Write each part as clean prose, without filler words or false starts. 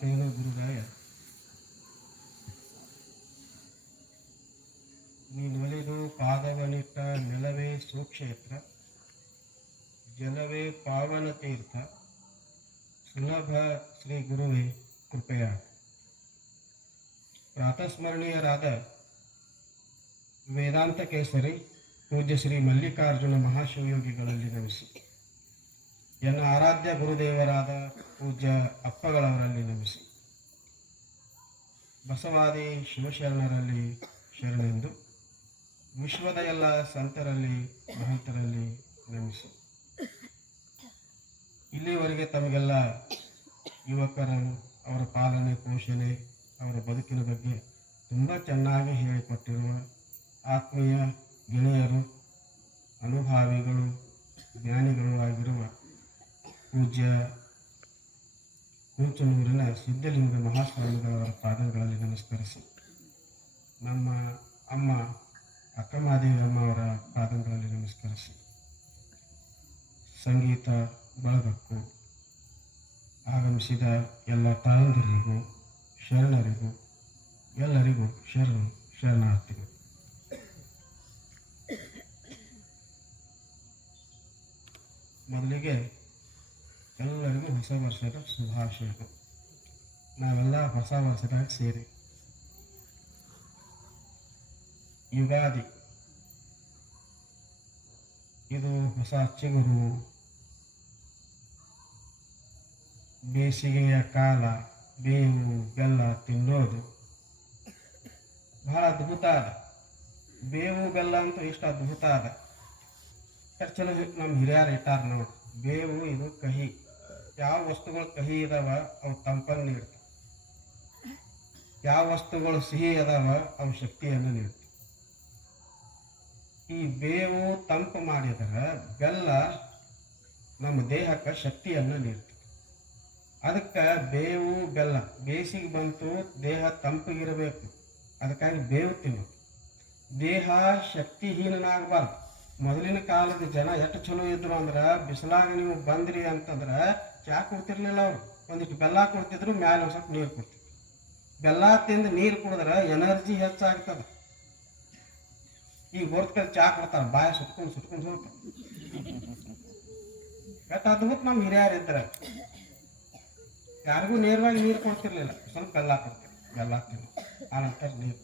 ಕಾಂತೇನ ಗುರುರಾಯ ನೀನೊಲಿದು ಪಾದವನಿಟ್ಟ ನೆಲವೇ ಸುಕ್ಷೇತ್ರ ಜಲವೇ ಪಾವನ ತೀರ್ಥ ಸುಲಭ ಶ್ರೀ ಗುರುವೇ ಕೃಪೆಯ ಪ್ರಾತಸ್ಮರಣೀಯರಾದ ವೇದಾಂತ ಕೇಸರಿ ಪೂಜ್ಯ ಶ್ರೀ ಮಲ್ಲಿಕಾರ್ಜುನ ಮಹಾಶಿವಯೋಗಿಗಳಲ್ಲಿ ನಮಿಸಿ ಎನ್ನ ಆರಾಧ್ಯ ಗುರುದೇವರಾದ ಪೂಜ್ಯ ಅಪ್ಪಗಳವರಲ್ಲಿ ನಮಿಸಿ ಬಸವಾದಿ ಶಿವಶರಣರಲ್ಲಿ ಶರಣೆಂದು ವಿಶ್ವದ ಎಲ್ಲ ಸಂತರಲ್ಲಿ ಮಹಂತರಲ್ಲಿ ನಮಿಸಿ ಇಲ್ಲಿವರೆಗೆ ತಮಗೆಲ್ಲ ಯುವಕರು ಅವರ ಪಾಲನೆ ಪೋಷಣೆ ಅವರ ಬದುಕಿನ ಬಗ್ಗೆ ತುಂಬ ಚೆನ್ನಾಗಿ ಹೇಳಿಕೊಟ್ಟಿರುವ ಆತ್ಮೀಯ ಗೆಳೆಯರು ಅನುಭಾವಿಗಳು ಜ್ಞಾನಿಗಳು ಆಗಿರುವ ಪೂಜ್ಯ ಕುಂಚನೂರಿನ ಸಿದ್ಧಲಿಂಗ ಮಹಾಸ್ವಾಮಿಗಳವರ ಪಾದಗಳಲ್ಲಿ ನಮಸ್ಕರಿಸಿ ನಮ್ಮ ಅಮ್ಮ ಅಕ್ಕಮಾದೇವಿ ಅಮ್ಮ ಅವರ ಪಾದಗಳಲ್ಲಿ ನಮಸ್ಕರಿಸಿ ಸಂಗೀತ ಬಳಗಕ್ಕೂ ಆಗಮಿಸಿದ ಎಲ್ಲ ತಾಯಂದಿರಿಗೂ ಶರಣರಿಗೂ ಎಲ್ಲರಿಗೂ ಶರಣಾರ್ಥಿಗಳು. ಮೊದಲಿಗೆ ಎಲ್ಲರಿಗೂ ಹೊಸ ವರ್ಷದ ಶುಭಾಶಯಗಳು. ನಾವೆಲ್ಲ ಹೊಸ ವರ್ಷದಾಗ ಸೇರಿ ಯುಗಾದಿ ಇದು ಹೊಸ ಚಿಗುರು, ಬೇಸಿಗೆಯ ಕಾಲ, ಬೇವು ಬೆಲ್ಲ ತಿನ್ನೋದು ಬಹಳ ಅದ್ಭುತ ಅದ. ಬೇವು ಬೆಲ್ಲ ಅಂತೂ ಇಷ್ಟು ಅದ್ಭುತ ಅದ. ಚಲೋ ನಮ್ಮ ಹಿರಿಯರು ಇಟ್ಟಾರ ನೋಡಿ. ಬೇವು ಇದು ಕಹಿ, ಯಾವ ವಸ್ತುಗಳು ಕಹಿ ಇದಾವ ಅವು ತಂಪನ್ನು ನೀಡ್ತವೆ, ಯಾವ ವಸ್ತುಗಳು ಸಿಹಿ ಅದಾವ ಅವು ಶಕ್ತಿಯನ್ನು ನೀಡ್ತವೆ. ಈ ಬೇವು ತಂಪು ಮಾಡಿದರೆ ಬೆಲ್ಲ ನಮ್ಮ ದೇಹಕ್ಕೆ ಶಕ್ತಿಯನ್ನು ನೀಡ್ತದೆ. ಅದಕ್ಕೆ ಬೇವು ಬೆಲ್ಲ ಬೇಸಿಗೆ ಬಂತು, ದೇಹ ತಂಪಿಗಿರಬೇಕು, ಅದಕ್ಕಾಗಿ ಬೇವು ತಿನ್ನೋದು. ದೇಹ ಶಕ್ತಿಹೀನನಾಗಬಾರ್ದು. ಮೊದಲಿನ ಕಾಲದ ಜನ ಎಷ್ಟು ಚಲೋ ಇದ್ರು ಅಂದ್ರೆ ಬಿಸಿಲಾಗ ನೀವು ಬಂದ್ರಿ ಅಂತಂದ್ರೆ ಚಾ ಕೊಡ್ತಿರ್ಲಿಲ್ಲ. ಅವರು ಒಂದಿಷ್ಟು ಬೆಲ್ಲ ಕೊಡ್ತಿದ್ರು, ಮ್ಯಾಲೆ ಒಂದು ಸ್ವಲ್ಪ ನೀರು ಕೊಡ್ತಿದ್ರು. ಬೆಲ್ಲ ತಿಂದು ನೀರು ಕುಡಿದ್ರೆ ಎನರ್ಜಿ ಹೆಚ್ಚಾಗ್ತದೆ. ಈಗ ಹೊರತು ಚಾ ಕೊಡ್ತಾರೆ, ಬಾಯ ಸುಟ್ಕೊಂಡು ಹೋಗ್ತಾರೆ. ಎಷ್ಟು ಅದ್ಭುತ ನಮ್ಮ ಹಿರಿಯರು ಇದ್ರೆ. ಯಾರಿಗೂ ನೇರವಾಗಿ ನೀರು ಕೊಡ್ತಿರ್ಲಿಲ್ಲ, ಸ್ವಲ್ಪ ಬೆಲ್ಲ ಕೊಡ್ತಾರೆ. ಬೆಲ್ಲ ತಿಂದು ಆನಂತರ ನೀರು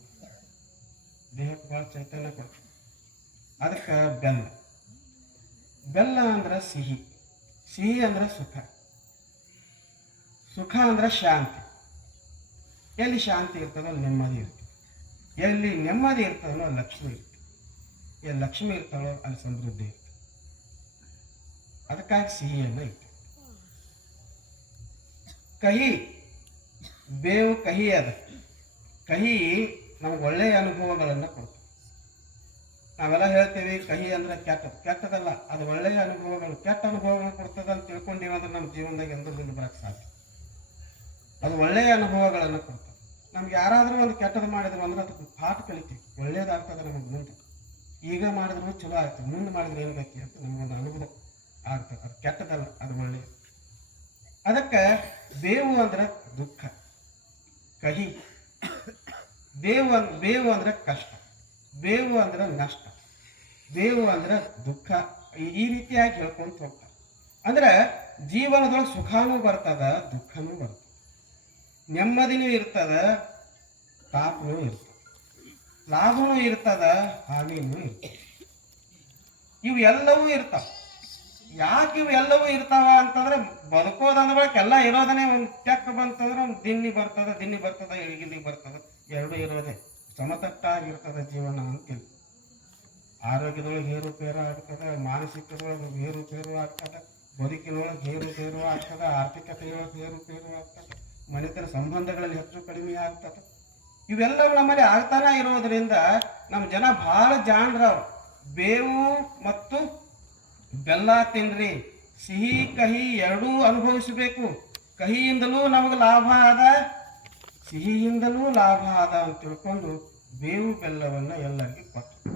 ದೇಹಕ್ಕೆ ಭಾಳ ಚೈತನ್ಯ ಕೊಡ್ತಾರೆ. ಅದಕ್ಕೆ ಬೆಲ್ಲ. ಬೆಲ್ಲ ಅಂದ್ರೆ ಸಿಹಿ, ಸಿಹಿ ಅಂದ್ರೆ ಸುಖ, ಸುಖ ಅಂದ್ರೆ ಶಾಂತಿ. ಎಲ್ಲಿ ಶಾಂತಿ ಇರ್ತದೋ ನೆಮ್ಮದಿ ಇರ್ತದೆ, ಎಲ್ಲಿ ನೆಮ್ಮದಿ ಇರ್ತದೋ ಲಕ್ಷ್ಮಿ ಇರ್ತದೆ, ಎಲ್ಲಿ ಲಕ್ಷ್ಮಿ ಇರ್ತಾಳೋ ಅಲ್ಲಿ ಸಮೃದ್ಧಿ ಇರ್ತದೆ. ಅದಕ್ಕಾಗಿ ಸಿಹಿಯನ್ನು ಇರ್ತದೆ. ಕಹಿ, ಬೇವು ಕಹಿ ಅದ. ಕಹಿ ನಮ್ಗೆ ಒಳ್ಳೆಯ ಅನುಭವಗಳನ್ನು ಕೊಡ್ತದೆ. ನಾವೆಲ್ಲ ಹೇಳ್ತೀವಿ ಕಹಿ ಅಂದ್ರೆ ಕೆಟ್ಟದಲ್ಲ, ಅದು ಒಳ್ಳೆಯ ಅನುಭವಗಳು, ಕೆಟ್ಟ ಅನುಭವಗಳು ಕೊಡ್ತದೆ ಅಂತ ತಿಳ್ಕೊಂಡಿವಿ ಅಂದ್ರೆ ನಮ್ಮ ಜೀವನದಾಗ ಎಂದೂ ಮುಂದೆ ಬರಕ್ಕೆ ಸಾಧ್ಯ. ಅದು ಒಳ್ಳೆಯ ಅನುಭವಗಳನ್ನು ಕೊಡ್ತದೆ. ನಮ್ಗೆ ಯಾರಾದರೂ ಒಂದು ಕೆಟ್ಟದ್ದು ಮಾಡಿದ್ರು ಅಂದ್ರೆ ಅದಕ್ಕೆ ಪಾಠ ಕಲಿತೀವಿ, ಒಳ್ಳೇದಾಗ್ತದೆ ನಮಗೆ ಮುಂದೆ. ಈಗ ಮಾಡಿದ್ರು ಚಲೋ ಆಗ್ತದೆ, ಮುಂದೆ ಮಾಡಿದ್ರೆ ಏನು ಬೇಕಿ ಅಂತ ನಮಗೊಂದು ಅನುಭವ ಆಗ್ತದೆ. ಅದು ಕೆಟ್ಟದಲ್ಲ, ಅದು ಒಳ್ಳೆಯ. ಅದಕ್ಕೆ ಬೇವು ಅಂದ್ರೆ ದುಃಖ, ಕಹಿ. ಬೇವು ಅಂದ್ರೆ ಕಷ್ಟ, ಬೇವು ಅಂದ್ರೆ ನಷ್ಟ, ಬೇವು ಅಂದ್ರೆ ದುಃಖ. ಈ ರೀತಿಯಾಗಿ ಹೇಳ್ಕೊಂತ ಹೋಗ್ತಾರೆ. ಅಂದ್ರೆ ಜೀವನದೊಳಗೆ ಸುಖನೂ ಬರ್ತದ, ದುಃಖನೂ ಬರ್ತದೆ, ನೆಮ್ಮದಿನೂ ಇರ್ತದ, ತಾಪನೂ ಇರ್ತದೆ, ಲಾಭನೂ ಇರ್ತದ, ಹಾನಿನೂ ಇರ್ತದೆ. ಇವು ಎಲ್ಲವೂ ಇರ್ತಾವ. ಯಾಕೆ ಇವು ಎಲ್ಲವೂ ಇರ್ತಾವ ಅಂತಂದ್ರೆ ಬದುಕೋದಂದ್ರೆ ಎಲ್ಲ ಇರೋದನ್ನೇ. ಒಂದು ಕೆಕ್ಕ ಬಂತಂದ್ರೆ ಒಂದು ದಿನ್ನಿ ಬರ್ತದ, ಇಳಿಗಿಲಿ ಬರ್ತದ, ಎರಡೂ ಇರೋದೇ. ಸಮತಟ್ಟಾಗಿರ್ತದೆ ಜೀವನ ಅಂತೇಳಿ. ಆರೋಗ್ಯದೊಳಗೆ ಏರುಪೇರು ಆಗ್ತದೆ, ಮಾನಸಿಕದೊಳಗೆ ಏರುಪೇರು ಆಗ್ತದೆ, ಬದುಕಿನೊಳಗೆ ಏರುಪೇರು ಆಗ್ತದೆ, ಆರ್ಥಿಕತೆಯೊಳಗೆ ಏರುಪೇರು ಆಗ್ತದೆ, ಮನೆತನ ಸಂಬಂಧಗಳಲ್ಲಿ ಹೆಚ್ಚು ಕಡಿಮೆ ಆಗ್ತದೆ. ಇವೆಲ್ಲವೂ ನಮ್ಮಲ್ಲಿ ಆಗ್ತಾನೆ ಇರೋದ್ರಿಂದ ನಮ್ಮ ಜನ ಭಾಳ ಜಾಣರವ್ರು. ಬೇವು ಮತ್ತು ಬೆಲ್ಲ ತಿನ್ರಿ, ಸಿಹಿ ಕಹಿ ಎರಡೂ ಅನುಭವಿಸಬೇಕು. ಕಹಿಯಿಂದಲೂ ನಮಗೆ ಲಾಭ ಅದ, ಸಿಹಿಯಿಂದಲೂ ಲಾಭ ಅದ ಅಂತ ತಿಳ್ಕೊಂಡು ಬೇವು ಬೆಲ್ಲವನ್ನು ಎಲ್ಲರಿಗೂ ಕೊಟ್ಟು.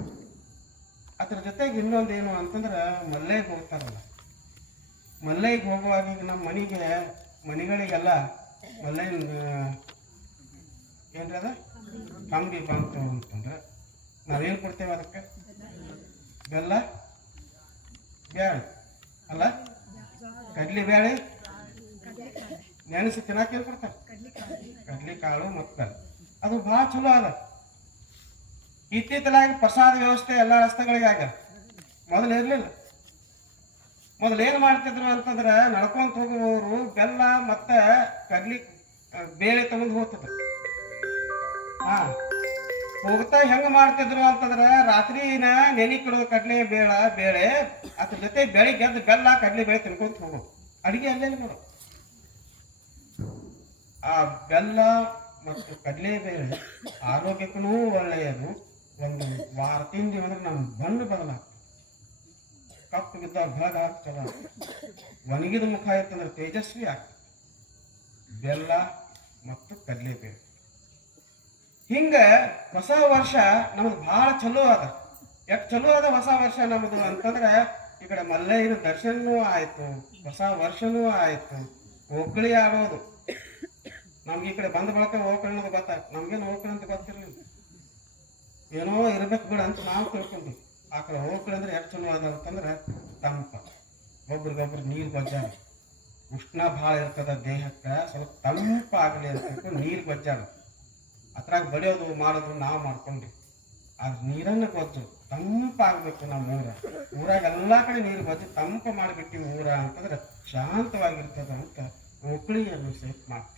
ಅದ್ರ ಜೊತೆಗೆ ಇನ್ನೊಂದೇನು ಅಂತಂದ್ರೆ ಮಲ್ಲೆಗೆ ಹೋಗ್ತಾರಲ್ಲ, ಮಲ್ಲೆಗೆ ಹೋಗುವಾಗ ಈಗ ನಮ್ಮ ಮನೆಗಳಿಗೆಲ್ಲ ಮಲ್ಲೆನ ಏನ್ರಿ ಅದ ಕಂಬಿ ಬಂತು ಅಂತಂದ್ರೆ ನಾವೇನು ಕೊಡ್ತೇವೆ ಅದಕ್ಕೆ? ಬೆಲ್ಲ ಬ್ಯಾಳೆ ಅಲ್ಲ, ಕಡ್ಲಿ ಬ್ಯಾಳೆ ನೆನೆಸಿ ತಿನ್ನಾಕ ಏನು ಕೊಡ್ತಾರೆ? ಕಡ್ಲಿ ಕಾಳು ಮತ್ತು ಬೆಲ್ಲ. ಅದು ಭಾಳ ಚಲೋ ಅದ. ಇತ್ತೀಚಲಾಗಿ ಪ್ರಸಾದ ವ್ಯವಸ್ಥೆ ಎಲ್ಲ ರಸ್ತೆಗಳಿಗೆ ಆಗ್ಯಾವ. ಮೊದಲು ಇರಲಿಲ್ಲ. ಮೊದಲು ಏನು ಮಾಡ್ತಿದ್ರು ಅಂತಂದ್ರೆ ನಡ್ಕೊಂತ ಹೋಗುವವರು ಬೆಲ್ಲ ಮತ್ತು ಕಡ್ಲಿ ಬೇಳೆ ತಗೊಂಡು ಹೋಗ್ತಿದ್ರು. ಹೋಗ್ತಾ ಹೆಂಗ ಮಾಡ್ತಿದ್ರು ಅಂತಂದ್ರ ರಾತ್ರಿನ ನೆನೆ ಕೊಡೋದು ಕಡ್ಲೆ ಬೇಳೆ ಅದ್ರ ಜೊತೆ ಬೆಳಿಗ್ಗೆ ಎದ್ದು ಬೆಲ್ಲ ಕಡ್ಲೆ ಬೇಳೆ ತಿನ್ಕೊಂತ ಹೋಗೋದು. ಅಡಿಗೆ ಅಲ್ಲೇ ನೋಡು. ಆ ಬೆಲ್ಲ ಮತ್ತು ಕಡ್ಲೆ ಬೇಳೆ ಆರೋಗ್ಯಕ್ಕೂ ಒಳ್ಳೆಯದು. ಒಂದು ವಾರ ತಿಂದಿ ಅಂದ್ರೆ ನಮ್ಮ ಬಣ್ಣ ಬದಲಾಗ್ತದೆ. ಕಪ್ಪು ಬಿದ್ದಾಗ ಬೆಳಗ ಚಲೋ, ಒಣಗಿದ ಮುಖ ಇತ್ತಂದ್ರೆ ತೇಜಸ್ವಿ ಆಗ್ತದೆ. ಬೆಲ್ಲ ಮತ್ತು ಕಡ್ಲೆ ಬೇಳೆ ಹಿಂಗ ಹೊಸ ವರ್ಷ ನಮ್ದು ಭಾಳ ಚಲೋ ಅದ. ಯಾಕೆ ಚಲೋ ಅದ ಹೊಸ ವರ್ಷ ನಮ್ದು ಅಂತಂದ್ರೆ ಈ ಕಡೆ ಮಲ್ಲಯ್ಯನ ದರ್ಶನೂ ಆಯ್ತು, ಹೊಸ ವರ್ಷನೂ ಆಯ್ತು, ಓಕಳಿ ಆಡೋದು. ನಮ್ಗೆ ಈ ಕಡೆ ಬಂದ ಬಳಕ ಓಕಳಿ ಅನ್ನೋದು ಗೊತ್ತಾಯ್ತು. ನಮ್ಗೇನು ಓಕಳಿ ಅಂತ ಗೊತ್ತಿರಲಿಲ್ಲ. ಏನೋ ಇರ್ಬೇಕು ಬಿಡ ಅಂತ ನಾವು ತಿಳ್ಕೊಂಡ್ವಿ. ಆ ಕಡೆ ಓಕಳಿ ಅಂದ್ರೆ ಎಷ್ಟು ಚಲೋ ಅದ ಅಂತಂದ್ರೆ ತಂಪ, ಒಬ್ರಿಗೊಬ್ರು ನೀರು ಬಜ್ಜಾಡ, ಉಷ್ಣ ಭಾಳ ಇರ್ತದ ದೇಹಕ್ಕೆ, ಸ್ವಲ್ಪ ತಂಪಾಗಲಿ ಅಂತ ತಿಳ್ಕೊಂಡು ನೀರು ಬಜ್ಜಾಡ. ಅದ್ರಾಗ ಬಡಿಯೋದು ಮಾಡೋದು ನಾವು ಮಾಡ್ಕೊಂಡ್ವಿ. ಆದ್ರೆ ನೀರನ್ನು ಗೊತ್ತು ತಂಪಾಗಬೇಕು. ನಮ್ಮ ಊರಾಗ ಎಲ್ಲ ಕಡೆ ನೀರು ಬಜ್ಜಿ ತಂಪು ಮಾಡಿಬಿಟ್ಟಿವಿ ಊರ ಅಂತಂದ್ರೆ ಶಾಂತವಾಗಿರ್ತದ ಅಂತ ಓಕಳಿಯನ್ನು ಸಹಿತ ಮಾಡ್ತೀವಿ.